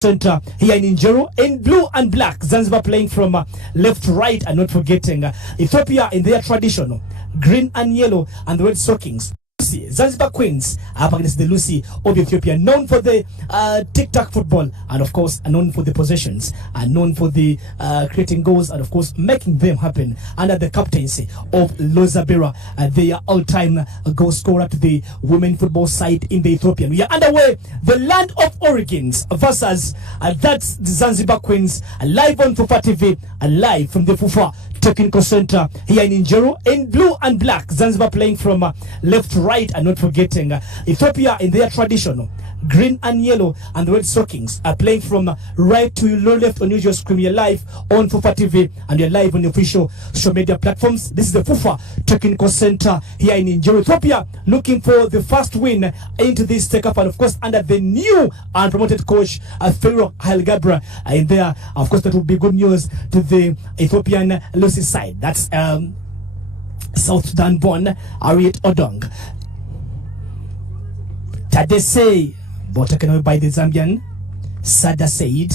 Center here in Injero in blue and black. Zanzibar playing from left to right, and not forgetting Ethiopia in their traditional green and yellow and the red stockings. Zanzibar Queens up against the Lucy of Ethiopia, known for the tic-tac football, and of course known for the possessions, and known for the creating goals, and of course making them happen under the captaincy of Lozabera, their all-time goal scorer to the women football side in the Ethiopian. We are underway, the land of origins versus that's the Zanzibar Queens, live on Fufa TV, live from the Fufa Technical Center here in Injero in blue and black. Zanzibar playing from left to right, and not forgetting Ethiopia in their traditional green and yellow and the red stockings are playing from right to left on your screen. You're live on Fufa TV and you're live on the official social media platforms. This is the Fufa Technical Center here in Injero. Ethiopia looking for the first win into this take-up, and of course under the new and promoted coach Pharaoh Halgabra in there. Of course that will be good news to the Ethiopian Lucy side. That's South Sudan born Ariet Odong. Tadese, but taken away by the Zambian Sada Said.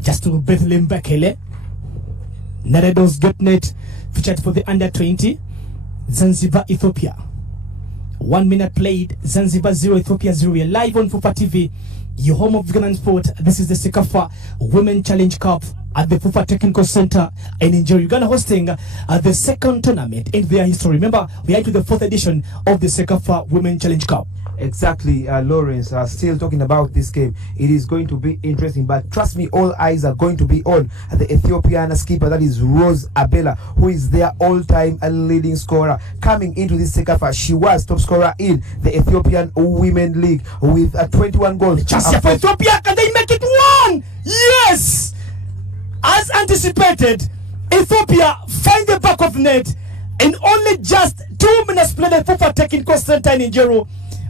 Just to Bethlehem Bakele. Naredos Getnet featured for the under 20. Zanzibar Ethiopia. 1 minute played. Zanzibar 0, Ethiopia 0. We're live on Fufa TV, your home of Ghana sport. This is the Sekafa Women Challenge Cup at the Fufa Technical Center in Nigeria. Uganda hosting the second tournament in their history. Remember, we are into the 4th edition of the Sekafa Women Challenge Cup. Exactly, Lawrence. Still talking about this game. It is going to be interesting, but trust me, all eyes are going to be on the Ethiopian skipper, that is Rose Abela, who is their all-time leading scorer. Coming into this Sekafa, she was top scorer in the Ethiopian Women League with 21 goals. Just for Ethiopia, can they make it one? Yes! As anticipated, Ethiopia find the back of net in only just 2 minutes played at Fufa Technical Center in Nigeria.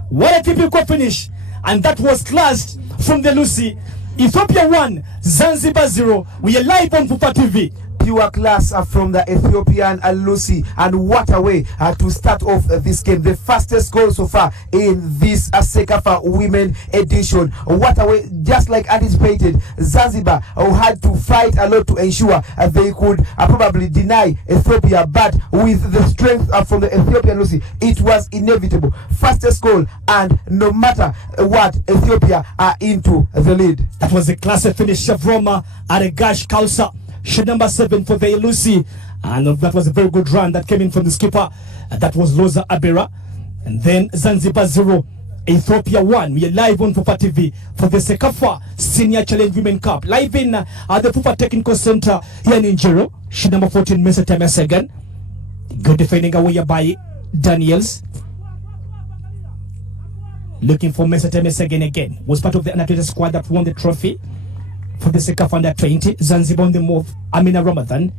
What a typical finish, and that was clashed from the Lucy. Ethiopia 1, Zanzibar 0. We are live on Fufa TV. Pure class from the Ethiopian Lucy, and what a way to start off this game. The fastest goal so far in this Sekafa Women edition. What a way, just like anticipated, Zanzibar had to fight a lot to ensure they could probably deny Ethiopia, but with the strength from the Ethiopian Lucy, it was inevitable. Fastest goal, and no matter what, Ethiopia are into the lead. That was the classic finish from Aregash Kausa. Shot number 7 for the Lucy, and that was a very good run that came in from the skipper. That was Loza Abera. And then Zanzibar 0, Ethiopia 1. We are live on Fufa TV for the Sekafa Senior Challenge Women Cup, live in at the Fufa Technical Center here in Injero. Shot number 14, Mesa Temesegan. Good defending away by Daniels. Looking for Mesa Temesegan again. Was part of the under-20 squad that won the trophy for the Sekafa under 20. Zanzibar on the move. Amina Ramadan.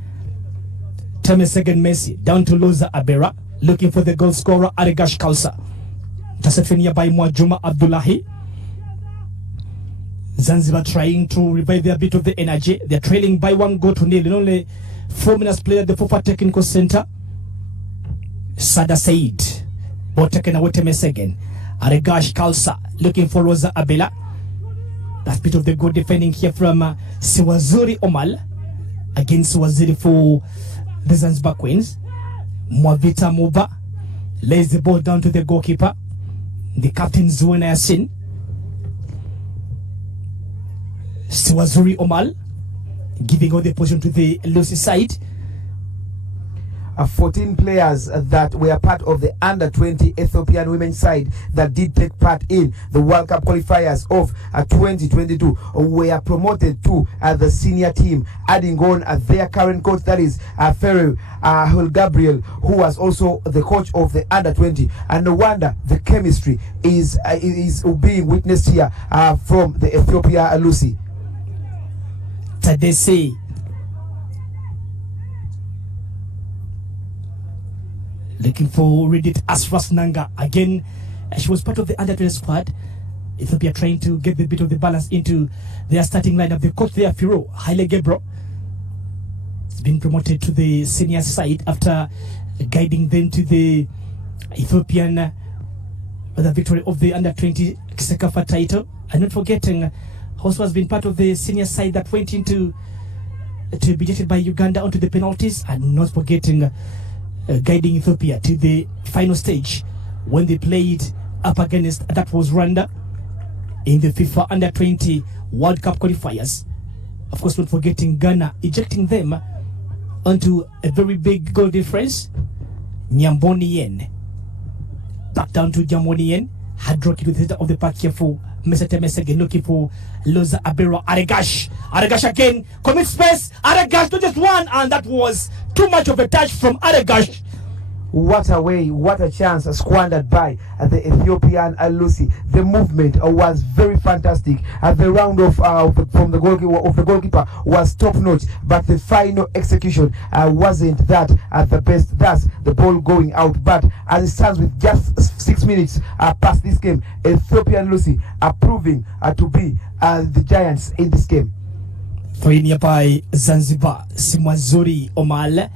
Temesegan Messi down to Loza Abera. Looking for the goal scorer Aregash Kausa. Tasafenia by Mwajuma Abdullahi. Zanzibar trying to revive their bit of the energy. They're trailing by 1 goal to nil in only 4 minutes played at the Fufa Technical Center. Sada Said. Ball taken away Temesegan. Aregash Kausa looking for Loza Abela. That bit of the good defending here from Siwazuri Omal against Siwaziri for the Zanzibar Queens. Mwavita Muba lays the ball down to the goalkeeper, the captain Zuena Yasin. Siwazuri Omal giving all the position to the Lucy side. 14 players that were part of the under-20 Ethiopian women's side that did take part in the World Cup qualifiers of 2022 were promoted to the senior team, adding on their current coach, that is Pharaoh Gabriel, who was also the coach of the under-20. And no wonder the chemistry is being witnessed here from the Ethiopia Lucy. Tadese looking for Redit Asfras Nanga again. She was part of the under-20 squad. Ethiopia trying to get the bit of the balance into their starting lineup. The coach there, Pharaoh Haile Gebro, has been promoted to the senior side after guiding them to the Ethiopian the victory of the under-20 Sekafa title. And not forgetting, also has been part of the senior side that went into to be defeated by Uganda onto the penalties, and not forgetting guiding Ethiopia to the final stage when they played up against, that was Rwanda, in the FIFA Under-20 World Cup qualifiers. Of course, not forgetting Ghana ejecting them onto a very big goal difference. Nyamboni Yen back down to Nyamboni Yen, had dropped it with the head of the pack here for Mesete Mesegen, looking for Loza Abero. Aregash again commits space. Aregash to just one, and that was too much of a touch from Aregash. What a way, what a chance squandered by the Ethiopian Lucy. The movement was very fantastic. The round of from the goalkeeper was top notch, but the final execution wasn't that at the best. Thus, the ball going out. But as it stands with just 6 minutes past this game, Ethiopian Lucy are proving to be the giants in this game. Throwing by Zanzibar, Simwazuri Omal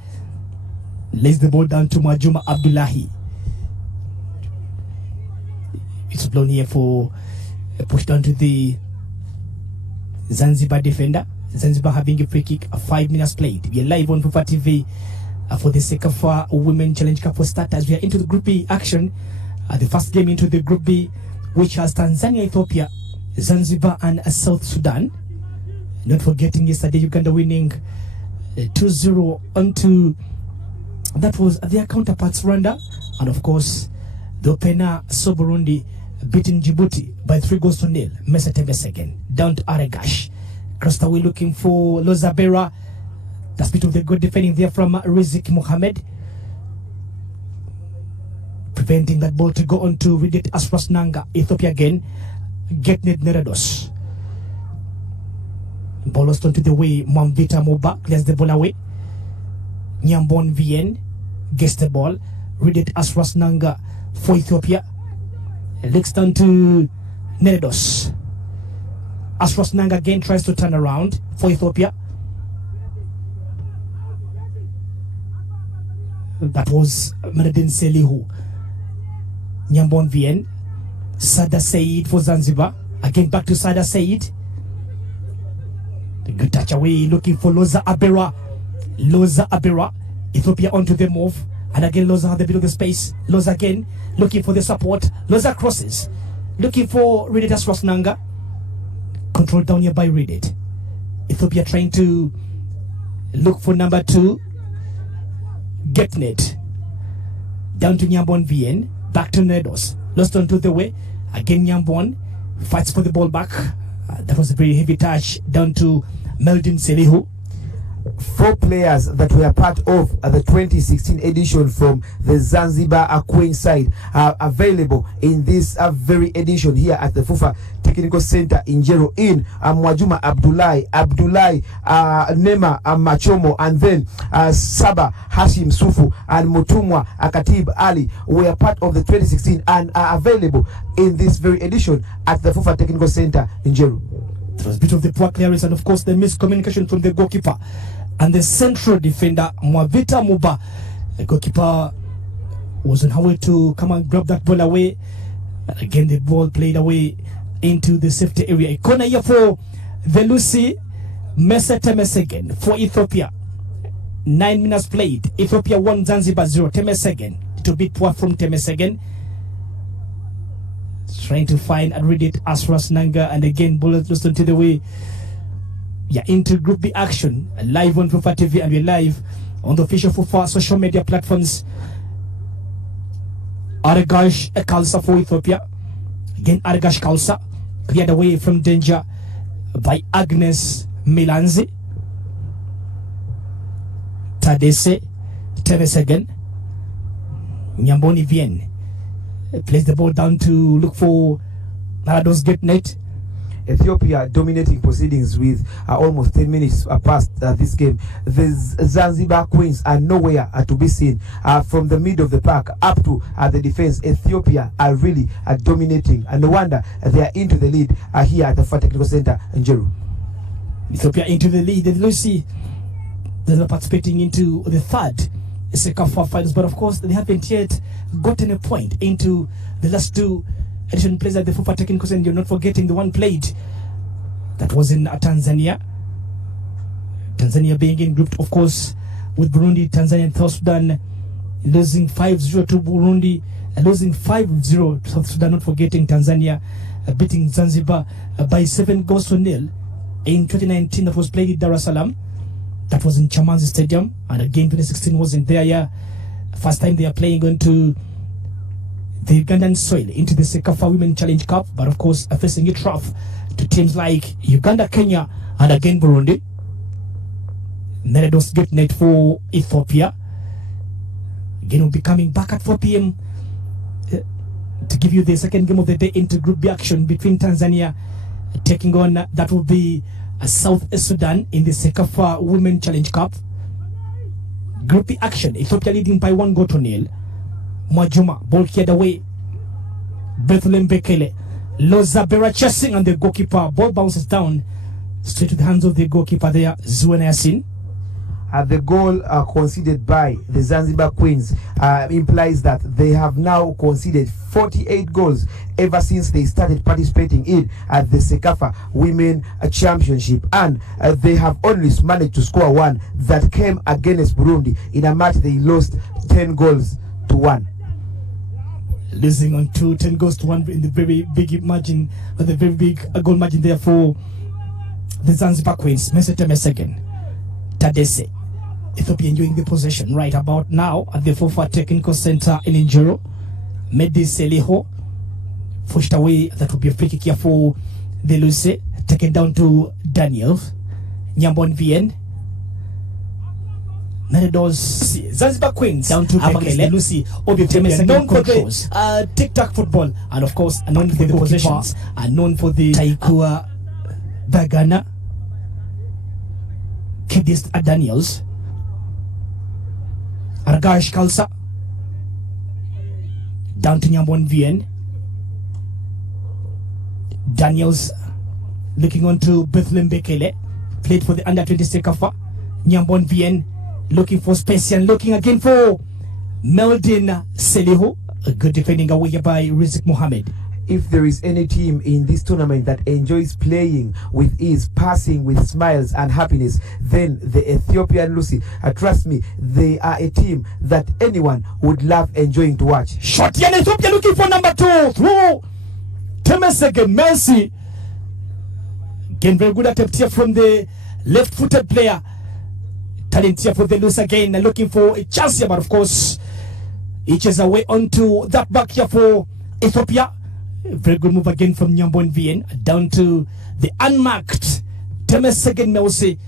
lays the ball down to Majuma Abdullahi. It's blown here for a push down to the Zanzibar defender. Zanzibar having a free kick, 5 minutes played. We are live on FIFA TV for the Sekafa Women Challenge Cup for starters. We are into the Group B action. The first game into the Group B, which has Tanzania, Ethiopia, Zanzibar and South Sudan. Not forgetting yesterday Uganda winning 2-0 onto, that was their counterparts Rwanda, and of course the opener Burundi beating Djibouti by 3-0. Mesete Mesegen down to Aregash, crossed away looking for Lozabera. That's bit of the good defending there from Rizik Mohammed, preventing that ball to go on to Ridet Asras Nanga. Ethiopia again, Getnet Neredos. Ball lost onto the way. Mwamvita Moba clears the ball away. Nyambon Vien gets the ball. Ridet Asras Nanga for Ethiopia. Legs down to Neredos. Asras Nanga again tries to turn around for Ethiopia. That was Meredin Selihu. Nyambon Vien. Sada Said for Zanzibar. Again back to Sada Said. The good touch away looking for Loza Abera. Loza Abera. Ethiopia onto the move. And again Loza had the bit of the space. Loza again looking for the support. Loza crosses. Looking for Ridet Asras Nanga. Controlled down here by Ridet. Ethiopia trying to look for number 2. Getnet. Down to Nyambon Vien. Back to Nedos. Lost onto the way. Again Nyambon fights for the ball back. That was a very heavy touch down to Meldin Selihu. 4 players that were part of the 2016 edition from the Zanzibar Queen side are available in this very edition here at the FUFA Technical Center in Jero. In Mwajuma Abdullahi, Nema Machomo, and then Saba Hashim Sufu and Mutumwa Akatib Ali were part of the 2016 and are available in this very edition at the FUFA Technical Center in Jero. It was a bit of the poor clearance and of course the miscommunication from the goalkeeper and the central defender Mwavita Muba. The goalkeeper was on her way to come and grab that ball away. Again the ball played away into the safety area. A corner here for the Lucy. Mesete Mesegen for Ethiopia. 9 minutes played. Ethiopia 1, Zanzibar 0. Temesegen. To beat poor from Temesegen. Trying to find and read it Asras Nanga, and again bullet lost onto the way. Yeah, into Group B action live on FUFA TV, and we're live on the official FUFA social media platforms. Aregash Kalsa for Ethiopia. Again Aregash Kalsa cleared away from danger by Agnes Milanzi. Tadese Temesegen. Nyamboni Vien plays the ball down to look for Narados Getnet. Ethiopia dominating proceedings with almost 10 minutes past this game. The Zanzibar Queens are nowhere to be seen. From the middle of the park up to the defense, Ethiopia are really dominating, and no wonder they are into the lead here at the FUFA Technical Center in Jeru. Ethiopia into the lead. And Lucy, they're participating into the third Sekafa finals, but of course they haven't yet gotten a point into the last 2 additional plays at the FIFA technical center. You're not forgetting the one played that was in Tanzania. Tanzania being in grouped, of course, with Burundi, Tanzania, and South Sudan, losing 5-0 to Burundi, losing 5-0 to South Sudan. Not forgetting Tanzania beating Zanzibar by 7-0 in 2019. That was played in Dar es Salaam. That was in Chamazi Stadium, and again 2016 was in their year. First time they are playing onto the Ugandan soil into the Sekafa Women Challenge Cup, but of course facing it rough to teams like Uganda, Kenya, and again Burundi. Neredos get net for Ethiopia. Again, we'll be coming back at 4 p.m. To give you the second game of the day into Group B action between Tanzania taking on, that will be South Sudan in the Sekafa Women Challenge Cup. Group B action, Ethiopia leading by 1-0. Mwajuma, ball cleared away. Bethlehem Bekele. Lozabera chasing, and the goalkeeper, ball bounces down straight to the hands of the goalkeeper there, Zuena Yasin. The goal conceded by the Zanzibar Queens implies that they have now conceded 48 goals ever since they started participating in the Sekafa Women Championship, and they have only managed to score one that came against Burundi in a match they lost 10-1. Losing on 10-1 in the very big margin, the very big goal margin there for the Zanzibar Queens. Mesete second. Tadese. Ethiopia enjoying the possession right about now at the FIFA Technical Center in Njoro. Medi Seliho pushed away. That will be a free kick here for the Lucy. Taken down to Daniel Nyambon Vien. Meredos Zanzibar Queens down to Bekele. Lucy Ethiopia, known for the tic-tac football, and of course known for the possessions, and known for the Taikua Bagana Kidist Daniels. Argash Kalsa down to Nyambon Vien. Daniels looking on to Bethlehem Bekele, played for the under-20 Sekafa. Nyambon Vien looking for space and looking again for Meldin Selihu. A good defending away by Rizik Mohammed. If there is any team in this tournament that enjoys playing with ease, passing with smiles and happiness, then the Ethiopian Lucy, trust me, they are a team that anyone would love enjoying to watch. Shot here, Ethiopia looking for number 2 through Temesegen Mercy. Again, very good attempt here from the left-footed player. Talent here for the Lucy again, looking for a chance here, but of course, each is away onto that back here for Ethiopia. Very good move again from Nyambon Vien down to the unmarked Temesegen Mercy.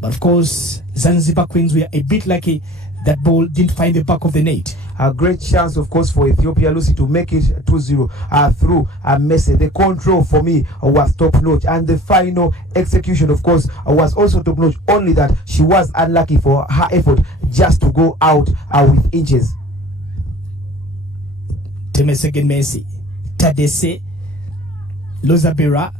But of course, Zanzibar Queens were a bit lucky that ball didn't find the back of the net. A great chance, of course, for Ethiopia Lucy to make it 2-0 through Messi. The control for me was top notch, and the final execution, of course, was also top notch. Only that she was unlucky for her effort just to go out with inches. Temesegen Mercy, Tadese, Lozabera,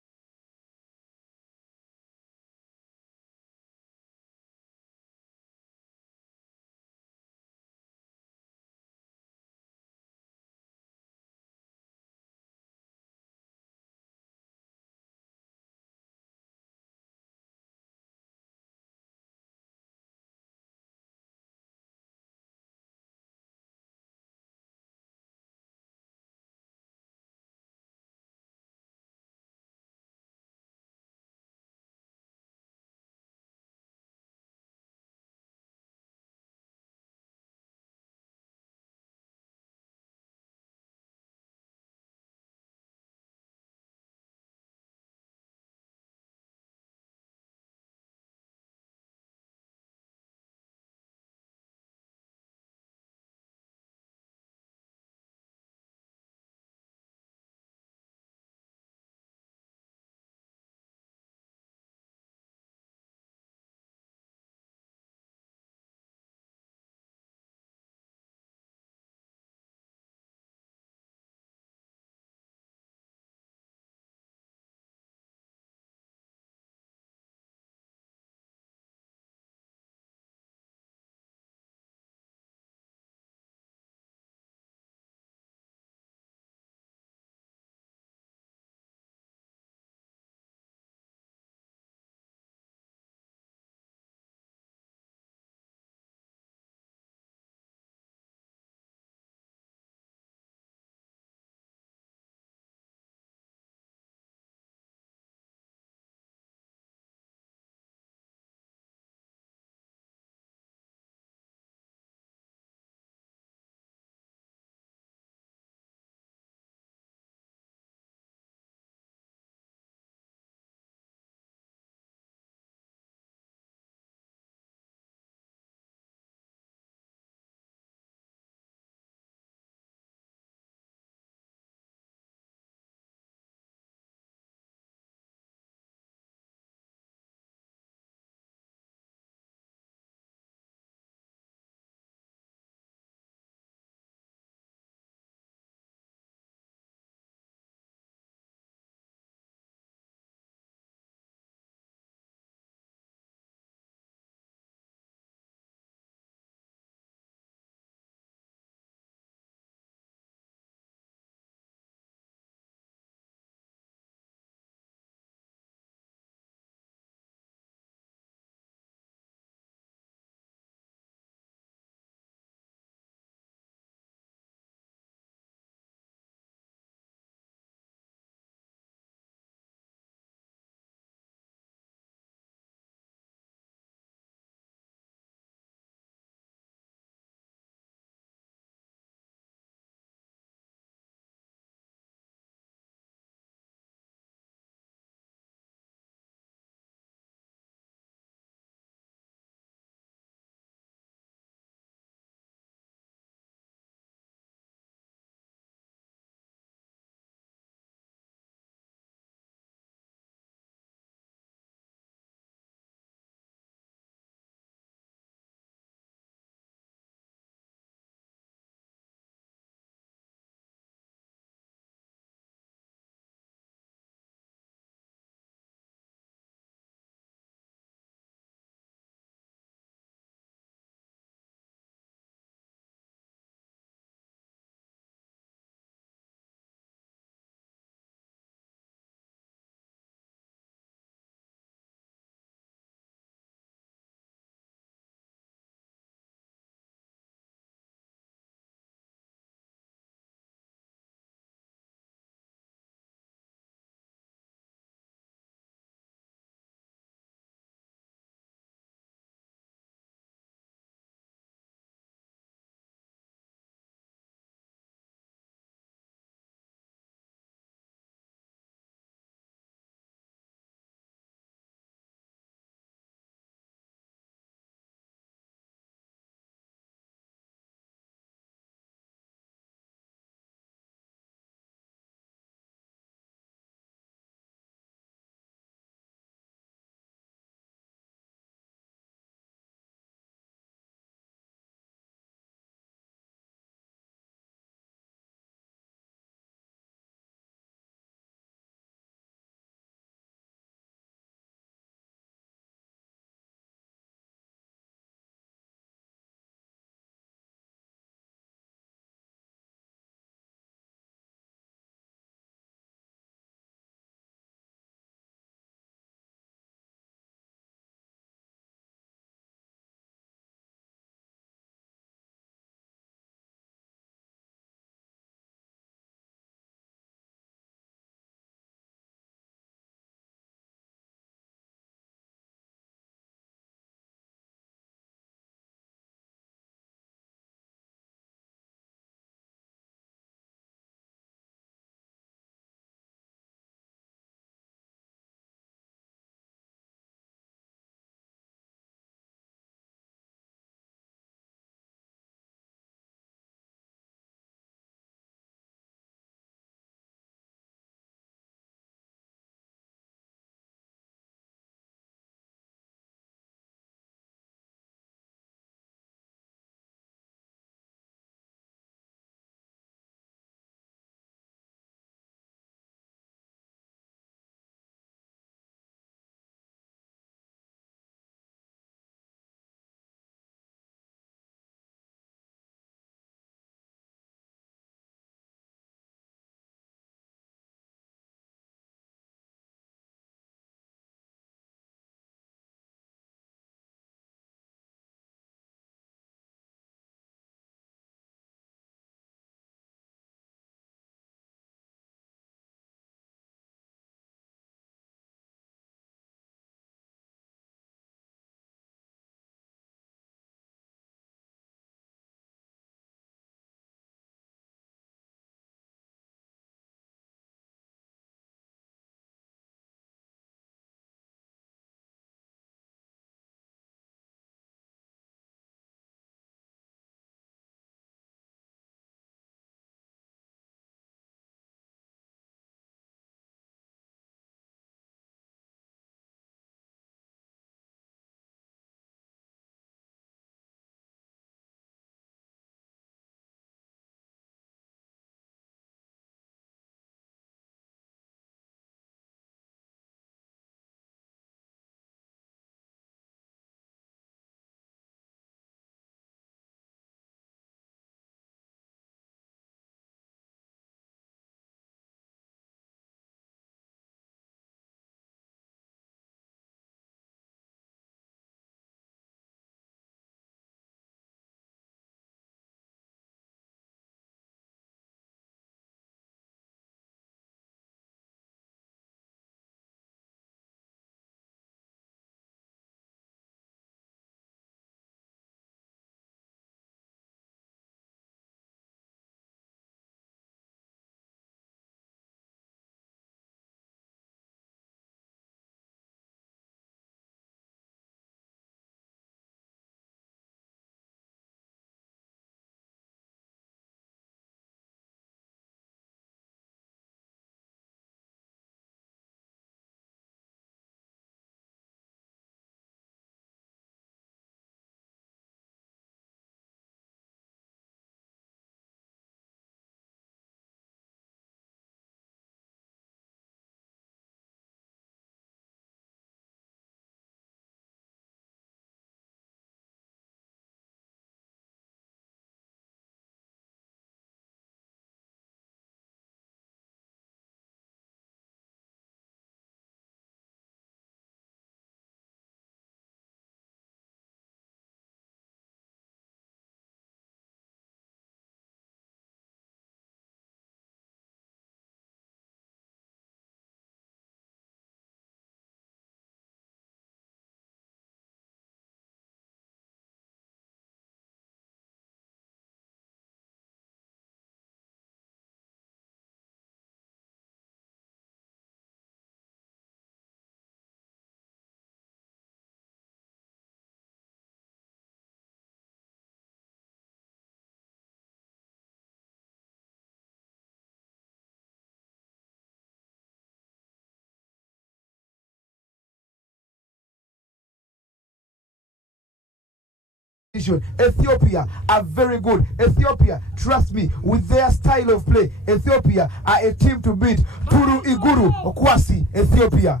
Ethiopia are very good. Ethiopia, trust me, with their style of play, Ethiopia are a team to beat. Turu Iguru Okwasi, Ethiopia.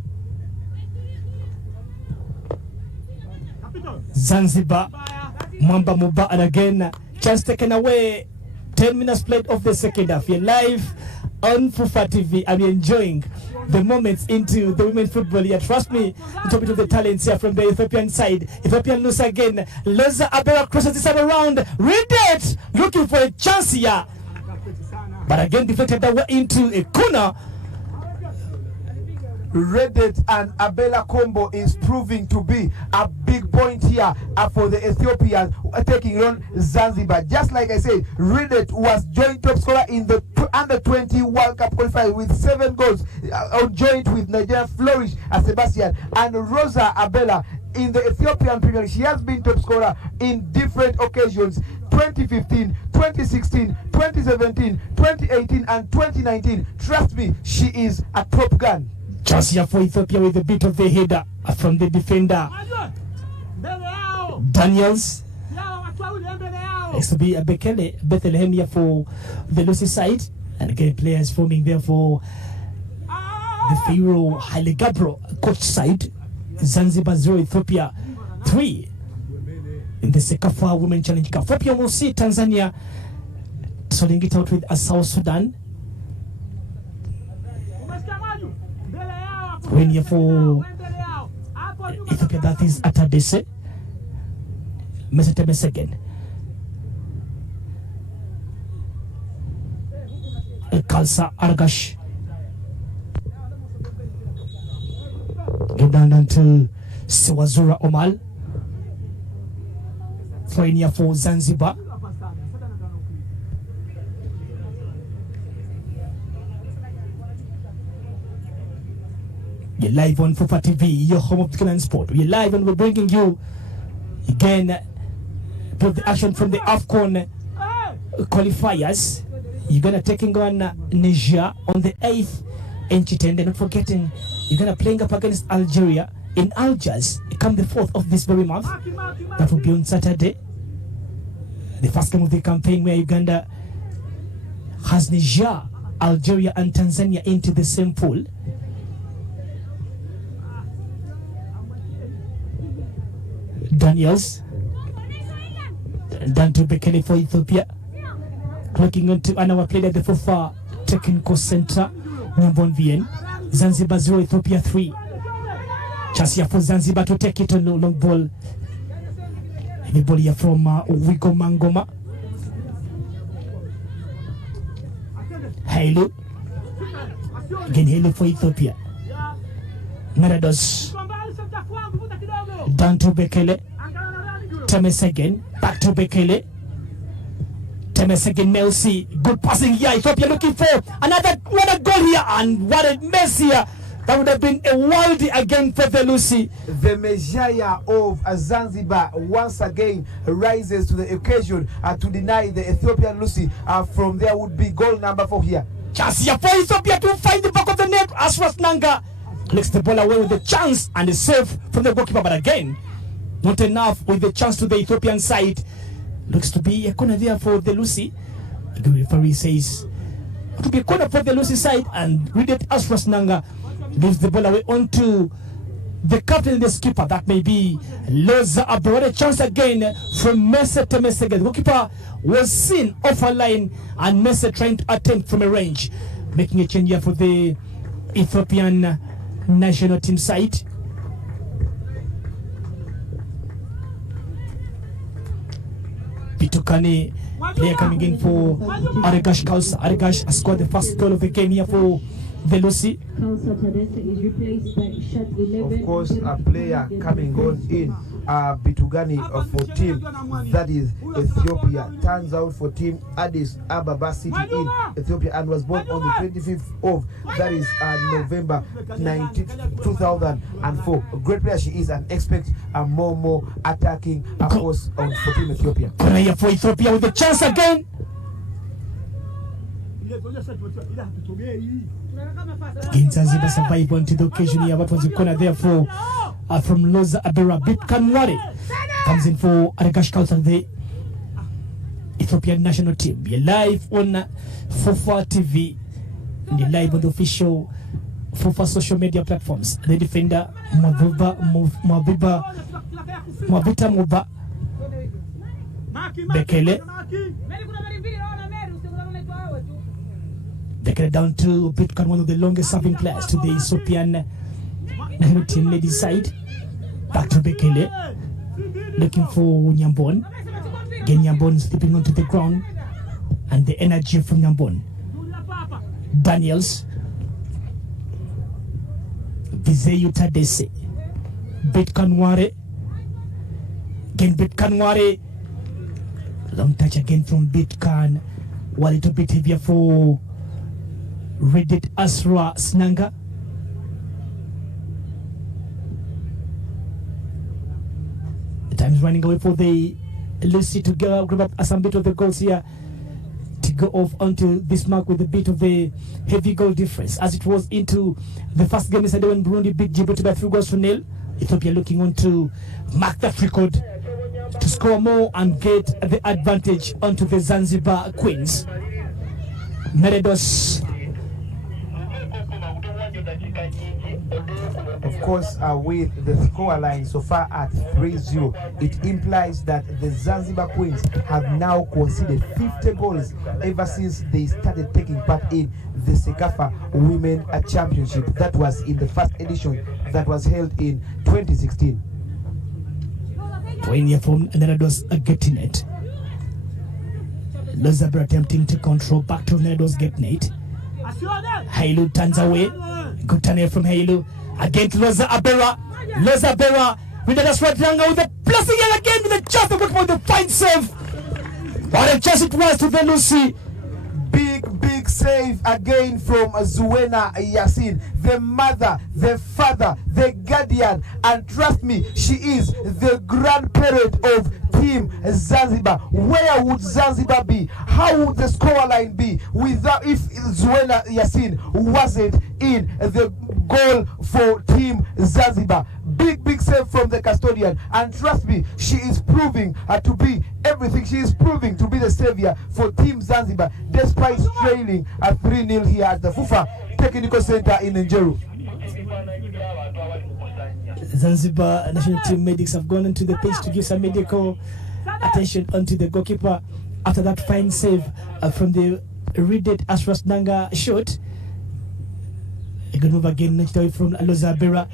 Zanzibar, Mamba Muba, and again, chance taken away. 10 minutes played of the second half. You're live on Fufa TV and you're enjoying the moments into the women's football here. Trust me, a bit of the talents here from the Ethiopian side. Ethiopian lose again. Loza Abera crosses this time around. Read it! Looking for a chance here. But again, deflected that way into a corner. Redet and Abela combo is proving to be a big point here for the Ethiopians taking on Zanzibar. Just like I said, Redet was joint top scorer in the under-20 World Cup qualifier with 7 goals, joint with Nigeria Flourish as Sebastian, and Rosa Abela in the Ethiopian Premier League. She has been top scorer in different occasions: 2015, 2016, 2017, 2018, and 2019. Trust me, she is a top gun. Chance here for Ethiopia with a bit of the header from the defender. Daniels. Next to be a Bekele, Bethlehem here for the Lucy side. And again, players forming there for the Pharaoh Haile Gabro coach side. Zanzibar 0, Ethiopia 3 in the Sekafa Women Challenge Cup. Ethiopia will see Tanzania sorting it out with South Sudan. Win here for Ethiopia, that is Atadese. Mesetemes again. Kalsa Argash. Get down to Sewazura Omal. Throwing here for Zanzibar. You're live on Fufa TV, your home of Kenyan sport. We're live and we're bringing you again the action from the AFCON qualifiers. You're gonna taking on Niger on the 8th in Chitende. Not forgetting, you're gonna playing up against Algeria in Algiers come the 4th of this very month. That will be on Saturday. The first game of the campaign where Uganda has Niger, Algeria, and Tanzania into the same pool. Daniels down to Bekele for Ethiopia, clocking onto an hour played at the Fufa Technical Center, Nyumbon VN. Zanzibar 0, Ethiopia 3. Chance here for Zanzibar to take it on long ball. The ball here from Wigo Mangoma. Halo again, Halo for Ethiopia. Merados down to Bekele. Temes again, back to Bekele. Temes again, Melsi. Good passing here. Ethiopia looking for another goal here, and what a mess here. That would have been a worldie again for the Lucy. The Messiah of Zanzibar once again rises to the occasion to deny the Ethiopian Lucy. From there would be goal number 4 here. Chance here for Ethiopia to find the back of the net. Asras Nanga clicks the ball away with the chance and the save from the goalkeeper, but again, not enough with the chance to the Ethiopian side. Looks to be a corner there for the Lucy. The referee says it will be a corner for the Lucy side, and read it, Asras Nanga gives the ball away onto the captain and the skipper. That may be Loza Abroad. A chance again from Mese Temesege. The goalkeeper was seen off a line, and Mese trying to attempt from a range, making a change here for the Ethiopian national team side. Pitukani player coming in for Aregash Kausa. Aregash has scored the first goal of the game here for the Lucy. Of course, a player coming on in Bitugani for team that is Ethiopia, turns out for team Addis Ababa City in Ethiopia, and was born on the 25th of that is November 2004. A great player she is, and expect more attacking force for team Ethiopia. Player for Ethiopia with the chance again. Zanzibar survive onto the occasion here. What was the corner there for from Loza Abera Bitkanwari? comes in for Aragash Kautal, the Ethiopian national team. You're live on FUFA TV. And you're live on the official FUFA social media platforms. The defender, Mwabita Muba Bekele. Bekele down to Bitcoin, one of the longest serving players to the Ethiopian national team ladies side. Back to Bekele. Looking for Nyambon. Again, Nyambon slipping onto the ground. And the energy from Nyambon. Daniels. Vizeyu Tadese. Bitkanware. Again, Bitkanware. Long touch again from Bitkan. A little bit heavier for Reddit Asra Snanga. The time is running away for the Lucy to grab up some bit of the goals here to go off onto this mark with a bit of the heavy goal difference, as it was into the first game yesterday when Burundi beat Djibouti by 3-0. Ethiopia looking on to mark that record to score more and get the advantage onto the Zanzibar Queens. Meredos. Of course, with the scoreline so far at 3-0, it implies that the Zanzibar Queens have now conceded 50 goals ever since they started taking part in the Sekafa Women Championship. That was in the first edition that was held in 2016. When you're from Neredos getting it, Lozabra attempting to control back to Neredos getting it. Hailu turns away. Good turn here from Hailu. Again to Loza Abera. Loza Abera with the right triangle with the plus again with the just the work for the fine save. What a chance it was to the Lucy. Big save again from Zuena Yasin, the mother, the father, the guardian, and trust me, she is the grandparent of Team Zanzibar. Where would Zanzibar be? How would the scoreline be without if Zuena Yasin wasn't in the goal for Team Zanzibar? Big save from the custodian, and trust me, she is proving to be everything. She is proving to be the savior for Team Zanzibar, despite trailing at 3-0 here at the FUFA Technical Center in Njeru. Zanzibar national team medics have gone into the pitch to give some medical attention onto the goalkeeper after that fine save from the Reddit Asras Nanga shot. A good move again, knocked away from Loza Abera.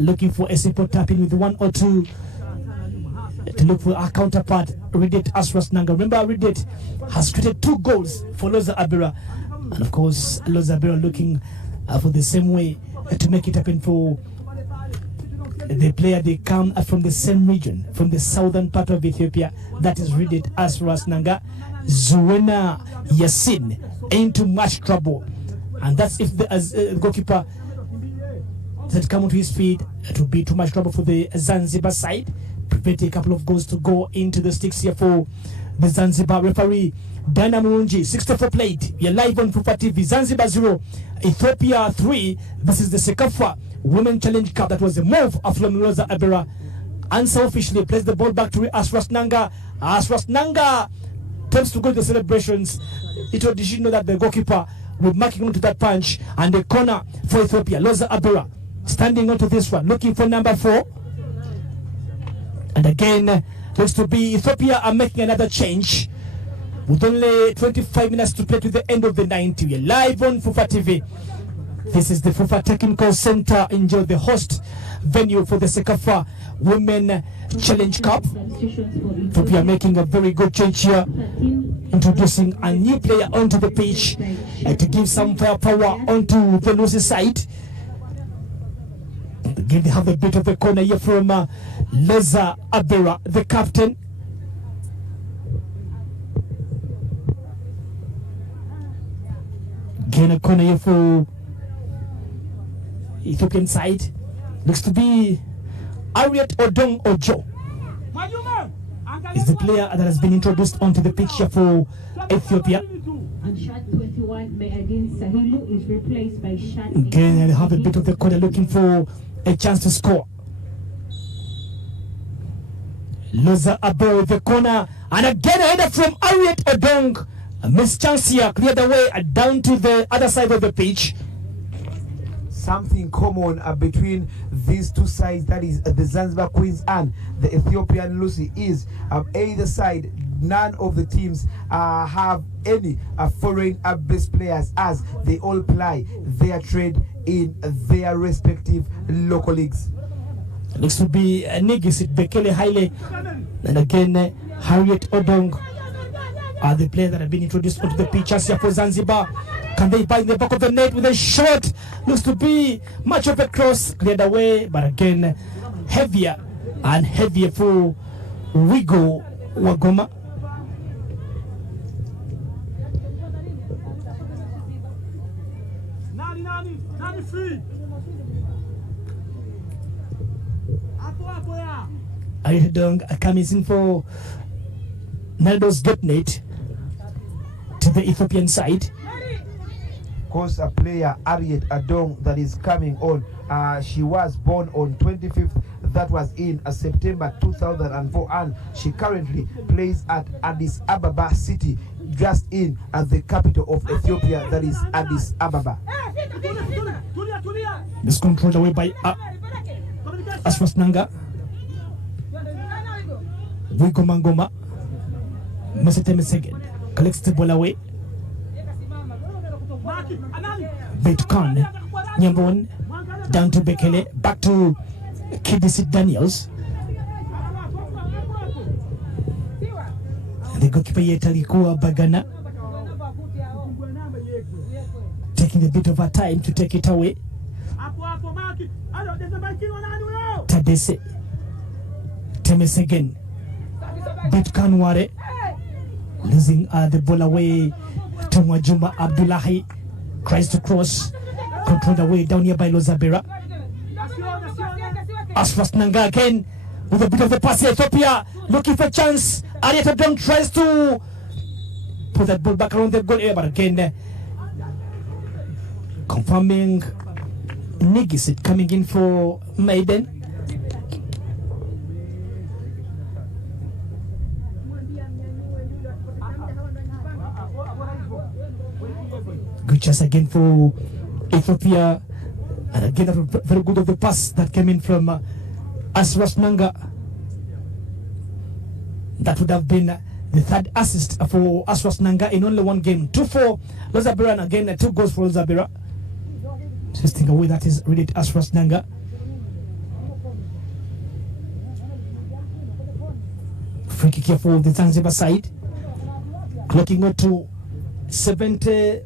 Looking for a simple tapping with 1 or 2 to look for our counterpart, Reddit Asras Nanga. Remember, Reddit has created 2 goals for Loza Abera. And of course, Loza Abera looking for the same way to make it happen for the player. They come from the same region, from the southern part of Ethiopia. That is Reddit Asras Nanga. Zuena Yasin into much trouble. And that's if the goalkeeper that come onto his feet, it will be too much trouble for the Zanzibar side. Prevent a couple of goals to go into the sticks here for the Zanzibar. Referee Dana Murunji, 64 played. You're live on FUFA TV. Zanzibar 0, Ethiopia 3. This is the Sekafa Women Challenge Cup. That was a move from Loza Abera. Unselfishly plays the ball back to Asras Nanga. Asras Nanga attempts to go to the celebrations. It was did know that the goalkeeper will marking onto that punch, and the corner for Ethiopia. Loza Abera standing onto this one, looking for number 4. And again, looks to be Ethiopia are making another change with only 25 minutes to play to the end of the 90. We're live on FUFA TV. This is the FUFA Technical Center. Enjoy the host venue for the Sekafa Women Challenge Cup. Ethiopia making a very good change here, introducing a new player onto the pitch to give some firepower onto the Lucy side. Again, they have a bit of a corner here from Loza Abera, the captain. Again, a corner here for Ethiopian side. Looks to be Ariat Odong Ojo is the player that has been introduced onto the pitch here for Ethiopia. And shot 21, Meadin Sahilu is replaced by shot. Again, they have a bit of the corner looking for a chance to score. Loza Abo with the corner. And again a header from Ariet Odong. Miss chance here, clear the way down to the other side of the pitch. Something common between these two sides, that is the Zanzibar Queens and the Ethiopian Lucy, is either side, none of the teams have any foreign based players, as they all ply their trade in their respective local leagues. Looks to be Nigisit Bekele Haile, and again Harriet Odong are the players that have been introduced onto the pitch as here for Zanzibar. Can they buy in the back of the net with a shot? Looks to be much of a cross, cleared away, but again heavier and heavier for Wigo Wagoma. Aridong comes in for Naldo's Gutnet to the Ethiopian side. Of course, a player, Ariet Adong, that is coming on. She was born on 25th, that was in September 2004, and she currently plays at Addis Ababa City, just in the capital of Ethiopia, that is Addis Ababa. This controlled away by Aswas Nanga. Wigo Mangoma. Meseteme Seged collects the ball away. Betcon Nyambon down to Bekele, back to Kidisit Daniels. The goalkeeper Yetalikuwa Bagana taking a bit of a time to take it away. Tadese Temesegen Betcon Ware losing the ball away to Mwajuma Abdullahi. Tries to cross, controlled away down here by Lozabera. Aswas Nanga again with a bit of the pass here. Ethiopia looking for a chance. Arieta Dong tries to put that ball back around the goal area, but again confirming Nigisit coming in for Maiden. Good chance again for Ethiopia, and again very good of the pass that came in from Aswas Nanga. That would have been the third assist for Aswas Nanga in only one game. 2-4 Lozabera, and again 2 goals for Lozabera. Assisting away, that is really Aswas Nanga. Free kick here for the Zanzibar side. Clocking on to 70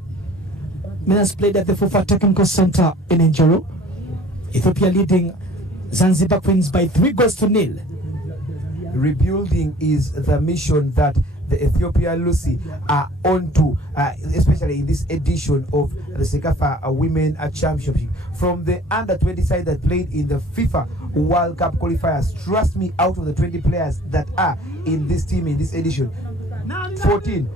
minutes played at the FUFA Technical Center in Njoro. Ethiopia leading Zanzibar Queens by 3-0. Rebuilding is the mission that the Ethiopia Lucy are on to, especially in this edition of the Sekafa Women Championship. From the under-20 side that played in the FIFA World Cup qualifiers, trust me, out of the 20 players that are in this team in this edition, 14.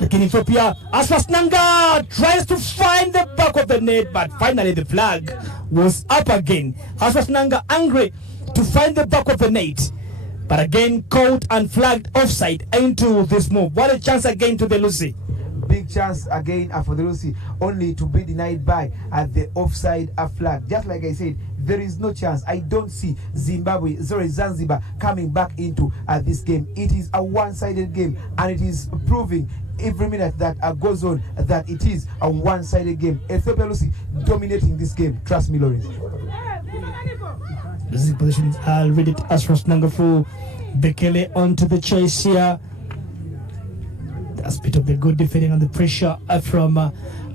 Again, Ethiopia, Aswas Nanga tries to find the back of the net, but finally the flag was up again. Aswas Nanga angry to find the back of the net, but again caught and flagged offside into this move. What a chance again to the Lucy. Big chance again for the Lucy, only to be denied by the offside flag. Just like I said, there is no chance. I don't see Zanzibar coming back into this game. It is a one-sided game, and it is proving every minute that goes on that it is a one-sided game. Ethiopia Lucy dominating this game. Trust me, Lawrence. This is the position. I'll read it as first number 4. Bekele onto the chase here. That's a bit of the good defending on the pressure from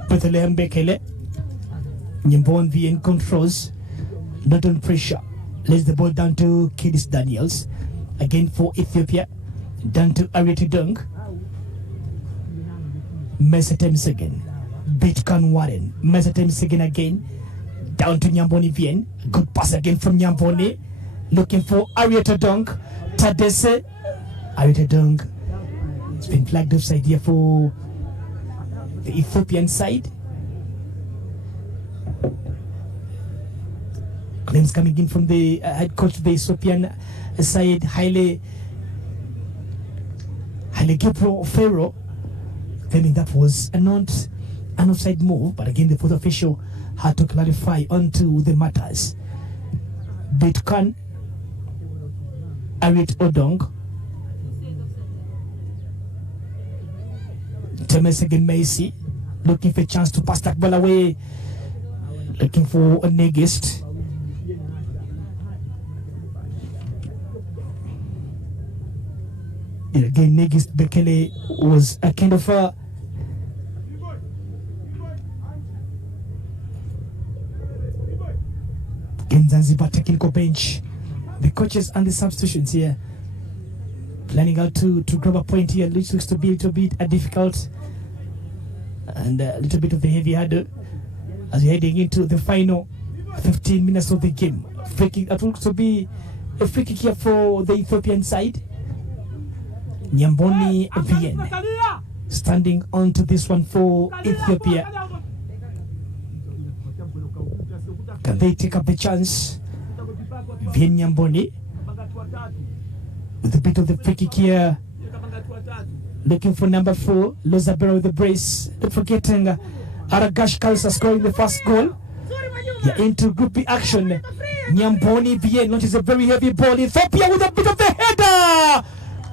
Bethlehem Bekele. Nyimbon VN controls, not on pressure. Lays the ball down to Kidis Daniels. Again for Ethiopia. Down to Arieti Dunk. Mesetem Segen. Bitkan Warren. Mesetem Segen again. Down to Nyamboni VN. Good pass again from Nyamboni. Looking for Arieta Dunk. Tadese. Arieta Dunk. It's been flagged offside here for the Ethiopian side. Claims coming in from the head coach of the Ethiopian side, Haile Gibro Pharaoh, claiming that was not an offside move, but again the fourth official had to clarify onto the matters. Bitkan Arit Odong, Temesegen Macy looking for a chance to pass that ball away, looking for a negist. Again, Negist Bekele was a kind of a Zanzibar technical bench. The coaches and the substitutions here planning out to grab a point here, which looks to be a little bit difficult and a little bit of the heavy hurdle as we're heading into the final 15 minutes of the game. Free kick, that looks to be a free kick here for the Ethiopian side. Nyamboni Vien standing onto this one for Ethiopia. Can they take up the chance? Vien Nyamboni with a bit of the free kick here, looking for number 4, Lozabera with the brace. Not forgetting Aragash Kalsa scoring the first goal. Yeah, into Group B action. Nyamboni Vien launches a very heavy ball. Ethiopia with a bit of the header,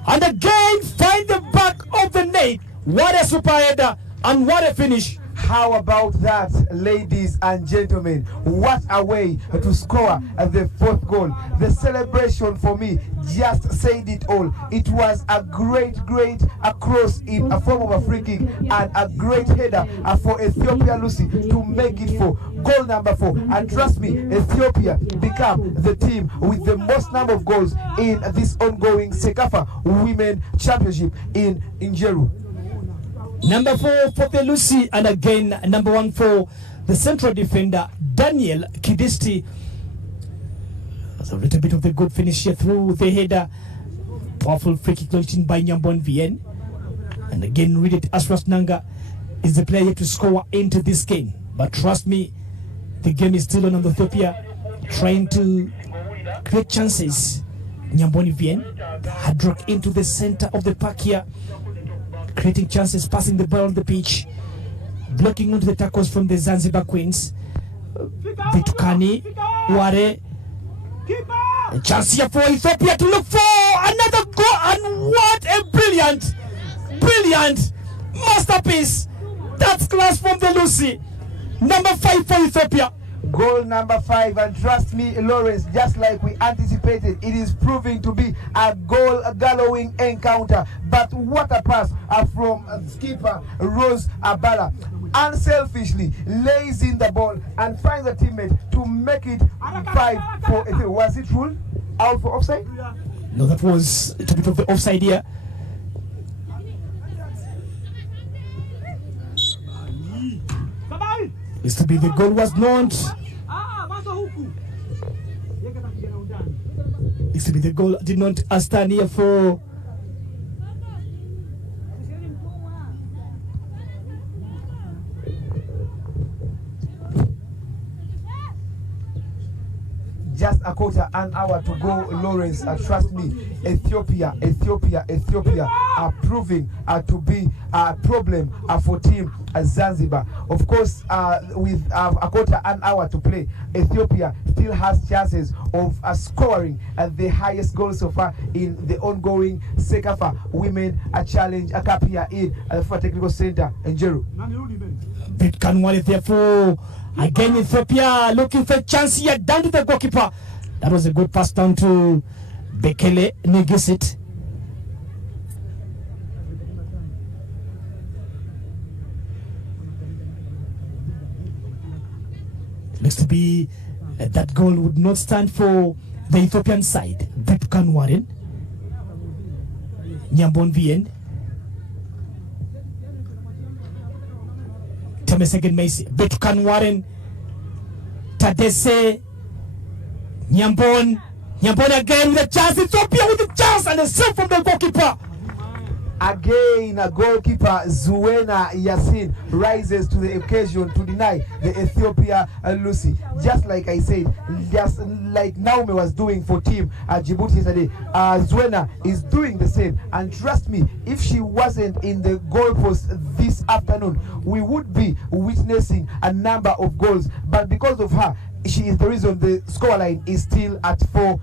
and again find the back of the net. What a super header and what a finish. How about that, ladies and gentlemen? What a way to score the fourth goal. The celebration for me just said it all. It was a great cross in a form of a free kick and a great header for Ethiopia Lucy to make it for goal number 4. And trust me, Ethiopia become the team with the most number of goals in this ongoing Sekafa Women Championship in Njeru. Number 4 for the Lucy, and again number 1 for the central defender Daniel Kidisti. That's a little bit of the good finish here through the header. Powerful free kick launched by Nyambon Vien. And again, read it, Asras Nanga is the player to score into this game. But trust me, the game is still on Ethiopia, trying to create chances. Nyambon Vien had dropped into the center of the park here, creating chances, passing the ball on the pitch, blocking onto the tackles from the Zanzibar Queens. Bitukani, Ware, a chance here for Ethiopia to look for another goal, and what a brilliant masterpiece. That's class from the Lucy. Number 5 for Ethiopia. Goal number 5, and trust me, Lawrence, just like we anticipated, it is proving to be a goal-gallowing encounter. But what a pass from skipper Rose Abala. Unselfishly lays in the ball and finds a teammate to make it 5 for Ethiopia. Was it ruled out for offside? No, that was a bit of the offside here. Is to be the goal was not. Is to be the goal did not stand here for. Just a quarter an hour to go, Lawrence. Trust me, Ethiopia are proving to be a problem for team Zanzibar. Of course, with a quarter an hour to play, Ethiopia still has chances of scoring the highest goal so far in the ongoing Sekafa Women Challenge Cup here in the Technical Center in Njeru. Bit Kanwale therefore. Again, Ethiopia looking for a chance here down to the goalkeeper. That was a good pass down to Bekele Negisit. Looks to be that goal would not stand for the Ethiopian side. Betkan Warren, Nyambon Vien, Temesegen Macy, Betkan Warren, Tadese, Nyambon again with a chance. Ethiopia with a chance and a save from the goalkeeper. Again, a goalkeeper Zuena Yassin rises to the occasion to deny the Ethiopia Lucy. Just like I said, just like Naomi was doing for team Djibouti yesterday, Zuena is doing the same. And trust me, if she wasn't in the goalpost this afternoon, we would be witnessing a number of goals. But because of her, she is the reason the scoreline is still at 4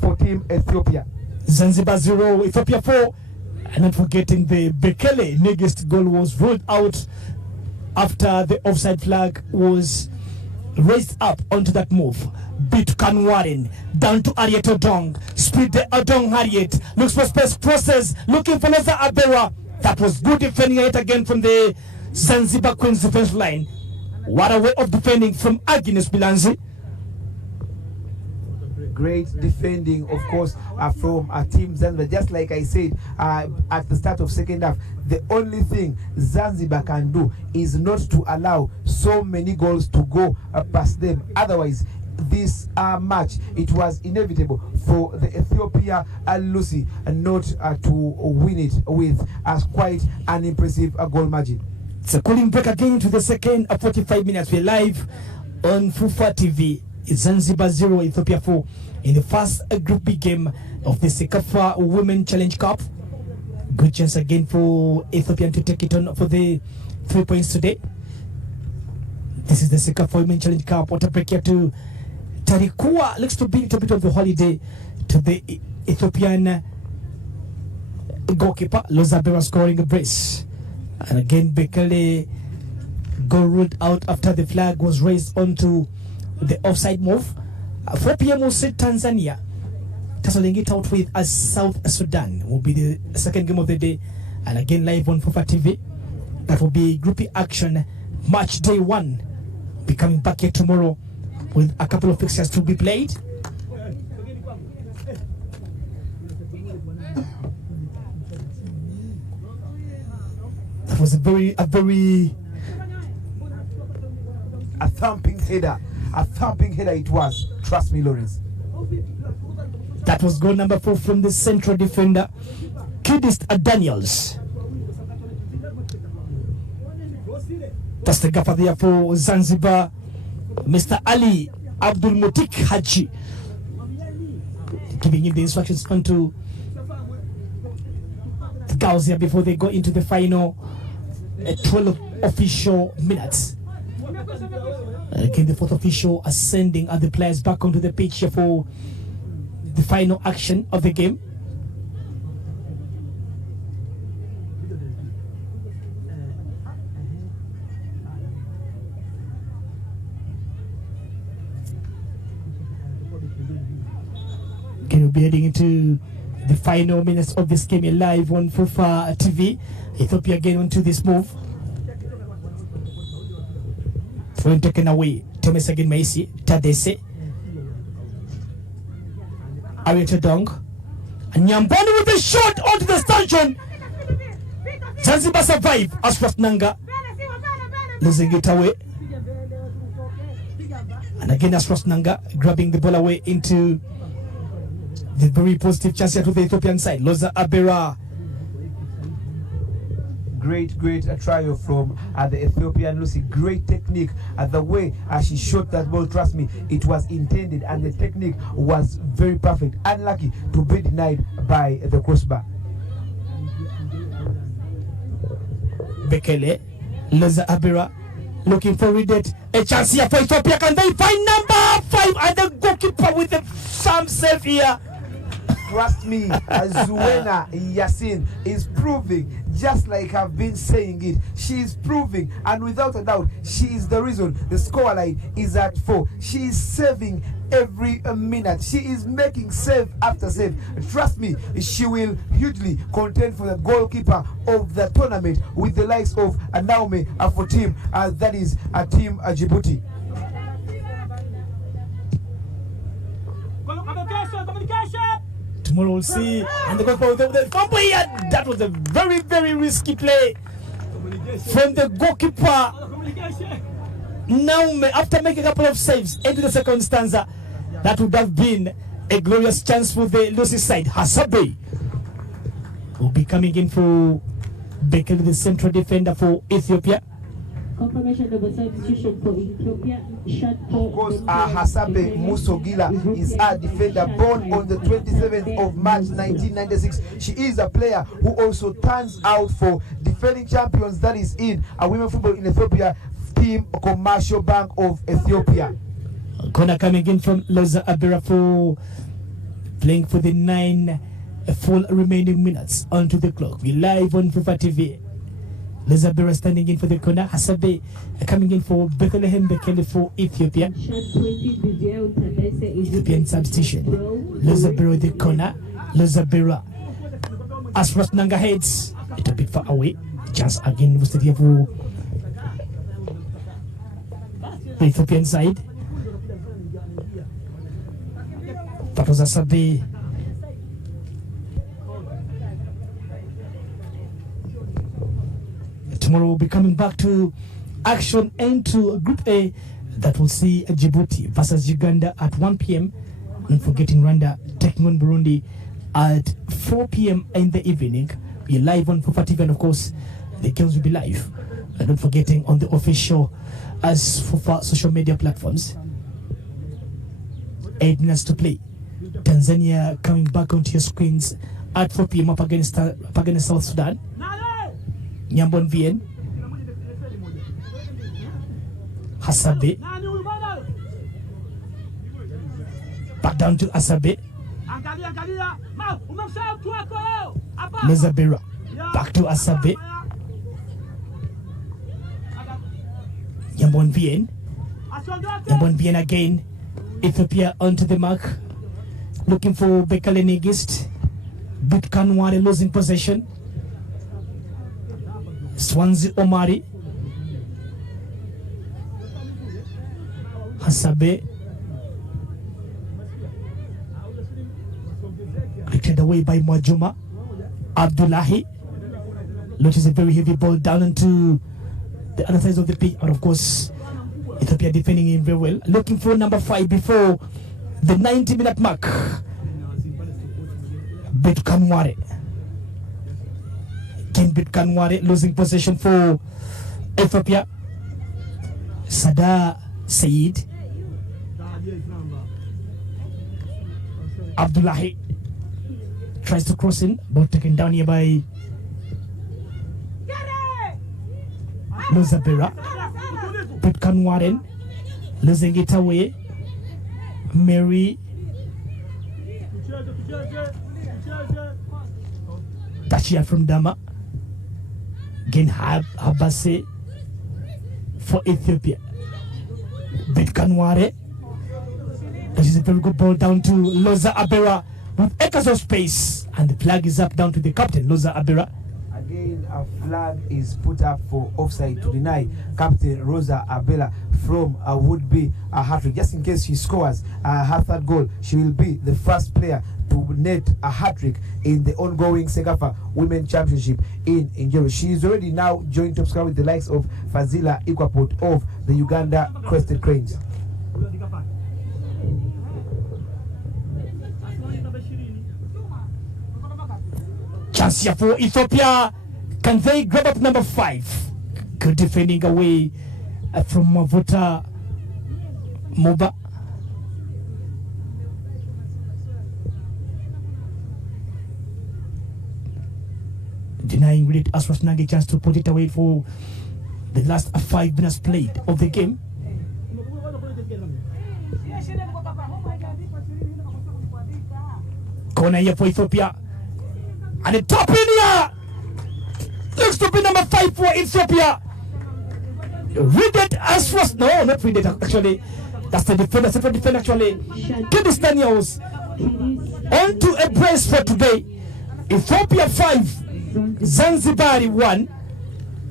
for team Ethiopia. Zanzibar 0, Ethiopia 4. And not forgetting the Bekele Negest goal was ruled out after the offside flag was raised up onto that move. Beat Kanwarin down to Harriet Odong. Speed the Odong Harriet. Looks for space, crosses, looking for Loza Abera. That was good defending it again from the Zanzibar Queens defense line. What a way of defending from Agnes Bilanzi. Great defending, of course, from Team Zanzibar. Just like I said at the start of second half, the only thing Zanzibar can do is not to allow so many goals to go past them. Otherwise, this match, it was inevitable for the Ethiopia Lucy not to win it with quite an impressive goal margin. It's a cooling break again into the second 45 minutes. We're live on Fufa TV. It's Zanzibar 0, Ethiopia 4 in the first Group B game of the Sekafa Women Challenge Cup. Good chance again for Ethiopian to take it on for the 3 points today. This is the Sekafa Women Challenge Cup. What a break here to Tarikua. Looks to be a little bit of the holiday to the Ethiopian goalkeeper. Lozabera scoring a brace. And again, Bekele goal ruled out after the flag was raised onto the offside move. 4 p.m. will see Tanzania tussling it out with South Sudan. Will be the second game of the day, and again live on Fufa TV. That will be Group E action, match day 1. Be coming back here tomorrow with a couple of fixtures to be played. That was a thumping header. A thumping header it was. Trust me, Lawrence. That was goal number 4 from the central defender, Kidist Daniels. That's the gaffer there for Zanzibar, Mr. Ali Abdul Mutik Haji, giving him the instructions onto the girls here before they go into the final 12 official minutes. Again, the 4th official ascending the players back onto the pitch here for the final action of the game. Okay, we'll be heading into the final minutes of this game live on Fufa TV. Ethiopia again onto this move. When taken away, Thomas again Macy, Tadese, Arieta Dong, and Nyambani with a shot onto the stanchion. Zanzibar survive as first Nanga, losing it away. And again as first Nanga grabbing the ball away into the very positive chance here to the Ethiopian side. Loza Abera. Great trial from the Ethiopian Lucy. Great technique. The way she shot that ball, trust me, it was intended, and the technique was very perfect. Unlucky to be denied by the crossbar. Bekele, Loza Abera looking for it. A chance here for Ethiopia. Can they find number 5 and the goalkeeper with the some save here? Trust me, Zuena Yassin is proving, just like I've been saying it, she is proving, and without a doubt, she is the reason the scoreline is at 4. She is saving every minute. She is making save after save. Trust me, she will hugely contend for the goalkeeper of the tournament with the likes of Naomi for team, that is team Djibouti. Tomorrow we'll see. And the goalkeeper with the fumble here. That was a very risky play from the goalkeeper. Naomi, after making a couple of saves into the second stanza, that would have been a glorious chance for the Lucy side. Hasabe will be be coming in for Bekele, the central defender for Ethiopia. Confirmation of a substitution for Ethiopia. Of course, Hasabe Musogila is a defender born on the 27th of March 1996. She is a player who also turns out for defending champions, that is in a women football in Ethiopia team, Commercial Bank of Ethiopia. Corner coming in from Loza Abera for playing for the 9 full remaining minutes onto the clock. We live on FIFA TV. Loza Abera standing in for the corner. Hasabe coming in for Bethlehem Bekele for Ethiopia. Ethiopian substitution. Loza Abera the corner. Loza Abera. As Ross Nanga heads, it's a bit far away. Chance again was the for the Ethiopian side. That was Hasabe. Tomorrow we'll be coming back to action and to Group A that will see Djibouti versus Uganda at 1 p.m. Not forgetting Rwanda taking on Burundi at 4 p.m. in the evening. We're live on FIFA TV, and of course the games will be live. And not forgetting on the official as FIFA social media platforms. 8 minutes to play. Tanzania coming back onto your screens at 4 p.m. up against South Sudan. Nyambon Vien, Hasabe, back down to Hasabe, Loza Abera, back to Hasabe, Nyambon Vien again, Ethiopia onto the mark, looking for Bekele Negist, Bitkanware losing possession. Swansea Omari, Hasabe, cleared away by Mwajuma. Abdullahi launches a very heavy ball down into the other side of the pitch, and of course Ethiopia defending him very well. Looking for number 5 before the 90-minute mark. Bitkanware. Bitkanware losing possession for Ethiopia. Sada Said, Abdullahi tries to cross in, but taken down here by Loza Abera. Bitkanware losing it away. Mary Tachia from Dama. Again, Habase for Ethiopia. Bitkanware. That is a very good ball down to Loza Abera with acres of space. And the flag is up down to the captain, Loza Abera. Again, a flag is put up for offside to deny Captain Loza Abera from a would-be a hat-trick. Just in case she scores her third goal, she will be the first player to net a hat-trick in the ongoing Segafa Women Championship in Njoro. She is already now joined top scorer with the likes of Fazila Ikwapot of the Uganda Crested Cranes. Chance here for Ethiopia. Can they grab up number 5? Good defending away from Mavuta Moba. Denying Reed Aswas Nagi chance to put it away for the last 5 minutes played of the game. Corner here for Ethiopia. And the top in here looks to be number 5 for Ethiopia. Read it Aswas. No, not read it actually. That's the defender, separate defender actually. Kidis Daniels on to a brace for today. Ethiopia 5. Zanzibar 1.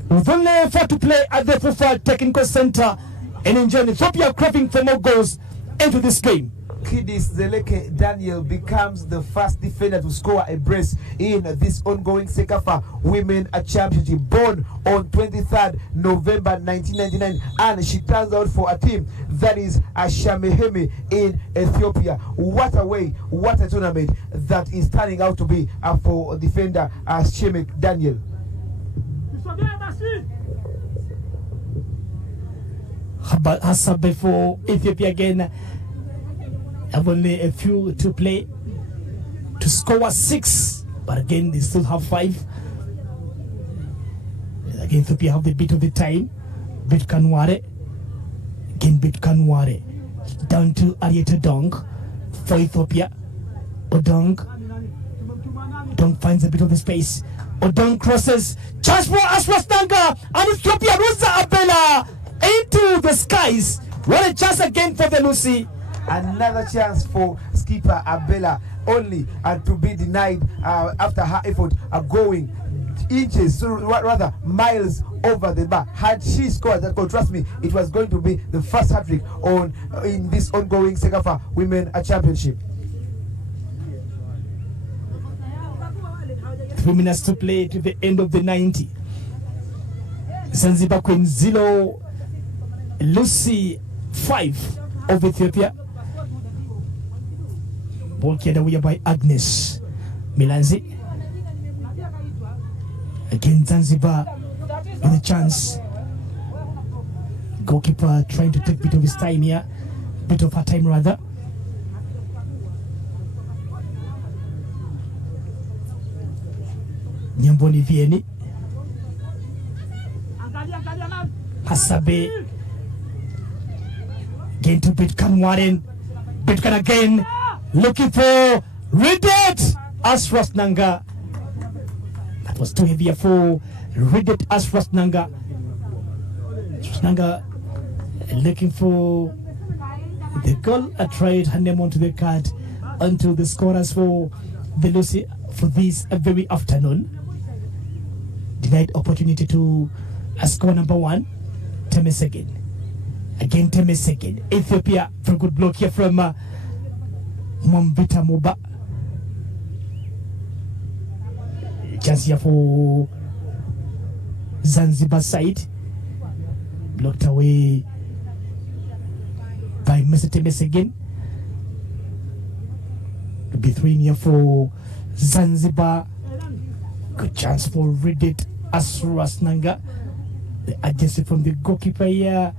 With only 4 to play at the FIFA Technical Center and enjoying Ethiopia craving for more goals into this game. Kidis Zeleke Daniel becomes the first defender to score a brace in this ongoing Sekafa Women Championship. Born on 23rd November 1999, and she turns out for a team that is Shamehemi in Ethiopia. What a way, what a tournament that is turning out to be for defender Shemek Daniel. Hasabe for Ethiopia again. Have only a few to play to score 6, but again they still have 5. Again, Ethiopia have the bit of the time. Bit Kanware. Again, Bit Kanware. Down to Arieta Dong for Ethiopia. Odong finds a bit of the space. Odong crosses. Chance for Aswas Nanga. And Ethiopia Rosa Abela into the skies. What a chance again for the Lucy. Another chance for skipper Abela, only to be denied after her effort going inches, so rather miles over the bar. Had she scored that goal, trust me, it was going to be the first hat-trick in this ongoing Sekafa Women Championship. 3 minutes to play to the end of the 90. Zanzibar Queen 0, Lucy 5 of Ethiopia. Ball carried away by Agnes Milanzi. Again, Zanzibar with a chance. Goalkeeper trying to take a bit of his time here. Bit of her time rather. Nyamboni Vieni. Hasabe. Again to Bitkan Warren. Bitkan again. Looking for Ridet Asras Nanga. That was too heavy for Ridet Asras Nanga. Asras Nanga looking for the goal. I tried her name onto the card, onto the scorers for the Lucy for this very afternoon. Denied opportunity to score number 1. Temes again. Again Temes again. Ethiopia for a good block here from Mwambita Muba. Chance here for Zanzibar side. Blocked away by Mr. Temes again. To be 3 here for Zanzibar. Good chance for Ridet Asras Nanga. The agency from the goalkeeper here.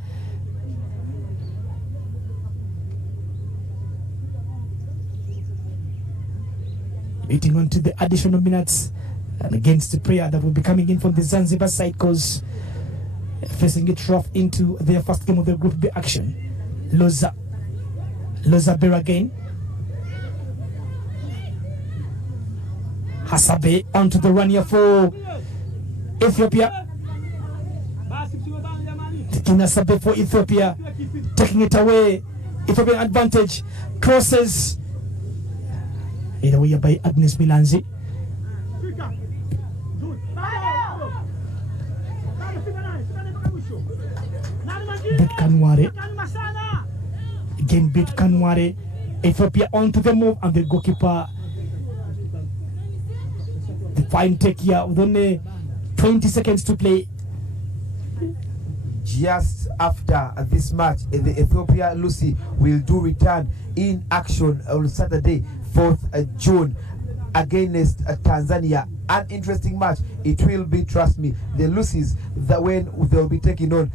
Waiting on to the additional minutes, and against the player that will be coming in from the Zanzibar side, because facing it rough into their first game of the Group B action. Loza Bera again. Hasabe onto the run here for Ethiopia. Taking Hasabe for Ethiopia, taking it away. Ethiopian advantage. Crosses. Made away by Agnes Milanzi. Bit Kanware. Again Bit Kanware. Ethiopia onto the move, and the goalkeeper. The fine take here with only 20 seconds to play. Just after this match, the Ethiopia Lucy will do return in action on Saturday, 4th June, against Tanzania. An interesting match it will be, trust me. The Lucy's, that when they'll be taking on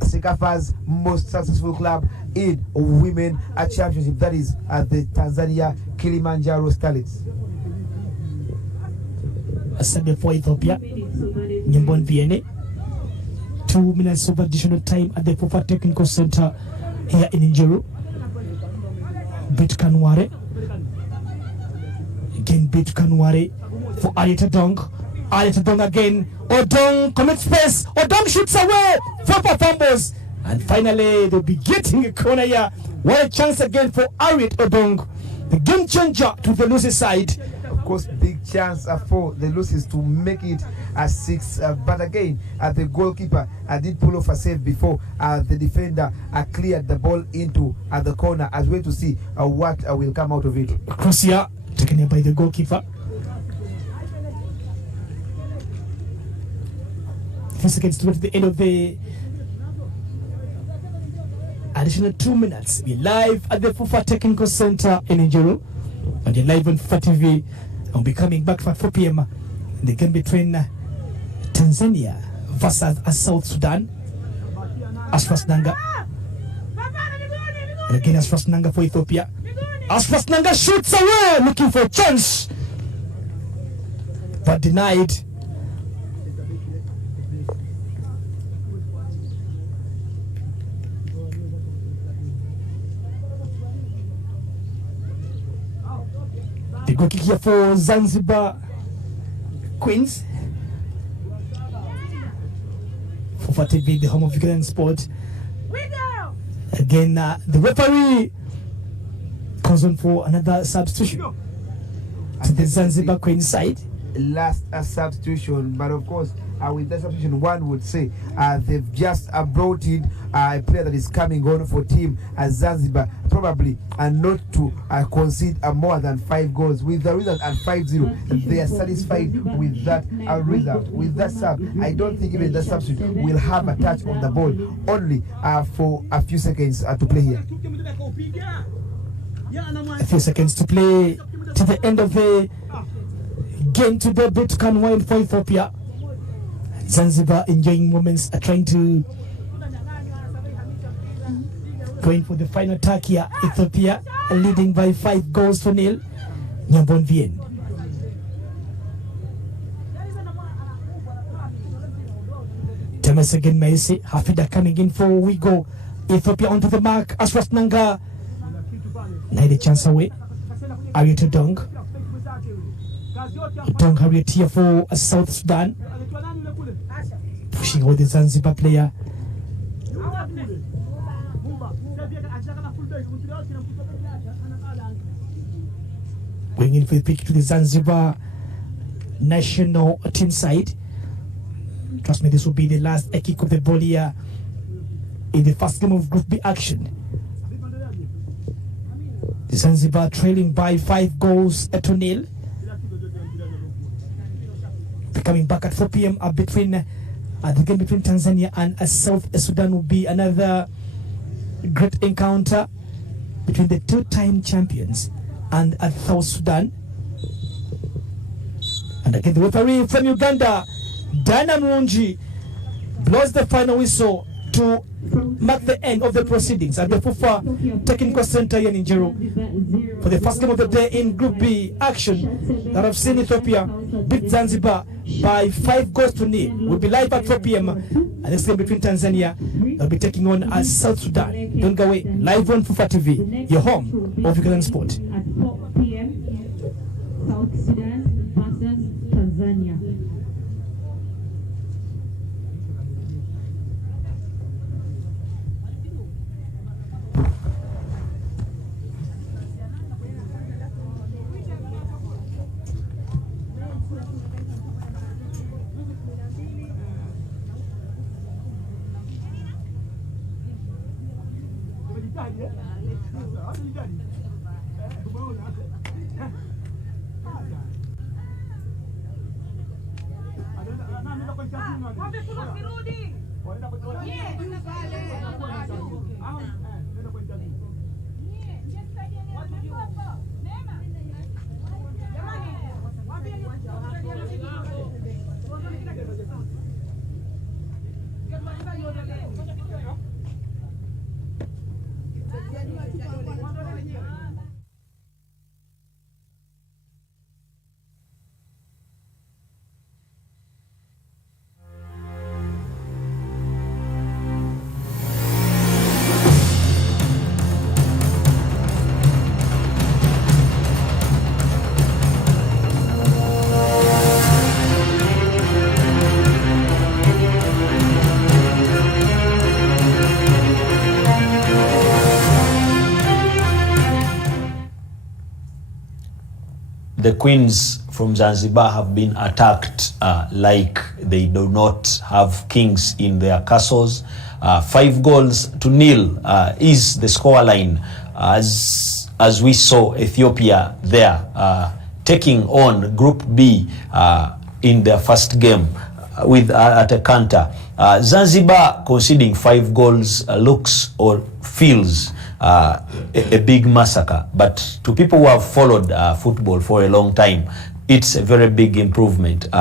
Sekafa's most successful club in women championship, that is the Tanzania Kilimanjaro Starlets. Asabe for Ethiopia. Nyambon Viene. 2 minutes of additional time at the Fofa Technical Center here in Injuru. Bit Kanware. Again Bit Kanware for Arieta Dong. Arieta Dong again. Odong commits space. Odong shoots away. Fofa fumbles. And finally they'll be getting a corner here. What a chance again for Arieta Odong. The game changer to the Lucy side. course, big chance for the Lucy's to make it a 6. But again, the goalkeeper did pull off a save before the defender cleared the ball into the corner, as well to see what will come out of it. Cross here, taken by the goalkeeper. 3 seconds to the end of the additional 2 minutes. We're live at the FIFA Technical Center in Njoro, and you're live on FIFA TV. I'll be coming back at 4 p.m. The game between Tanzania versus South Sudan. Asfas Nanga. And again, Asfas Nanga for Ethiopia. Asfas Nanga shoots away, looking for a chance, but denied. The goal kick here for Zanzibar Queens. For TV, the home of Ugandan sport. Again, the referee calls on for another substitution to the Zanzibar Queens side. Last substitution, but of course, with that substitution, one would say they've just brought in a player that is coming on for team Zanzibar, probably not to concede more than 5 goals. With the result at 5-0, they are satisfied with that result. With that sub, I don't think even the substitute will have a touch on the ball, only for a few seconds to play here. A few seconds to play to the end of the game today. Bit can win for Ethiopia. Zanzibar enjoying moments, are trying to going for the final attack here. Ethiopia leading by 5-0. Nyambon Vien. Temes again, Maisi. Hafida coming in for Wigo. Ethiopia onto the mark. Aswas Nanga. Naide chance away. Ariete Dong. Dong Harriet here for South Sudan. Pushing with the Zanzibar player. Going in for the pick to the Zanzibar national team side. Trust me, this will be the last kick of the ball here in the first game of Group B action. The Zanzibar trailing by 5-0. Coming back at 4 p.m. Between the game between Tanzania and South Sudan will be another great encounter between the 2-time champions and South Sudan. And again, the referee from Uganda, Dana Munji, blows the final whistle to mark the end of the proceedings at the FIFA Technical Center here in Njoro for the first game of the day in Group B action that have seen Ethiopia beat Zanzibar by 5-0. We'll be live at 4 p.m. and this game between Tanzania, they'll be taking on South Sudan. Don't go away. Live on FIFA TV, your home of Ugandan sport. At 4 p.m. South Sudan versus Tanzania. the queens from Zanzibar have been attacked like they do not have kings in their castles. 5-0 is the scoreline as we saw Ethiopia there taking on Group B in their first game with at a canter. Zanzibar conceding 5 goals looks or feels a big massacre, but to people who have followed football for a long time, it's a very big improvement.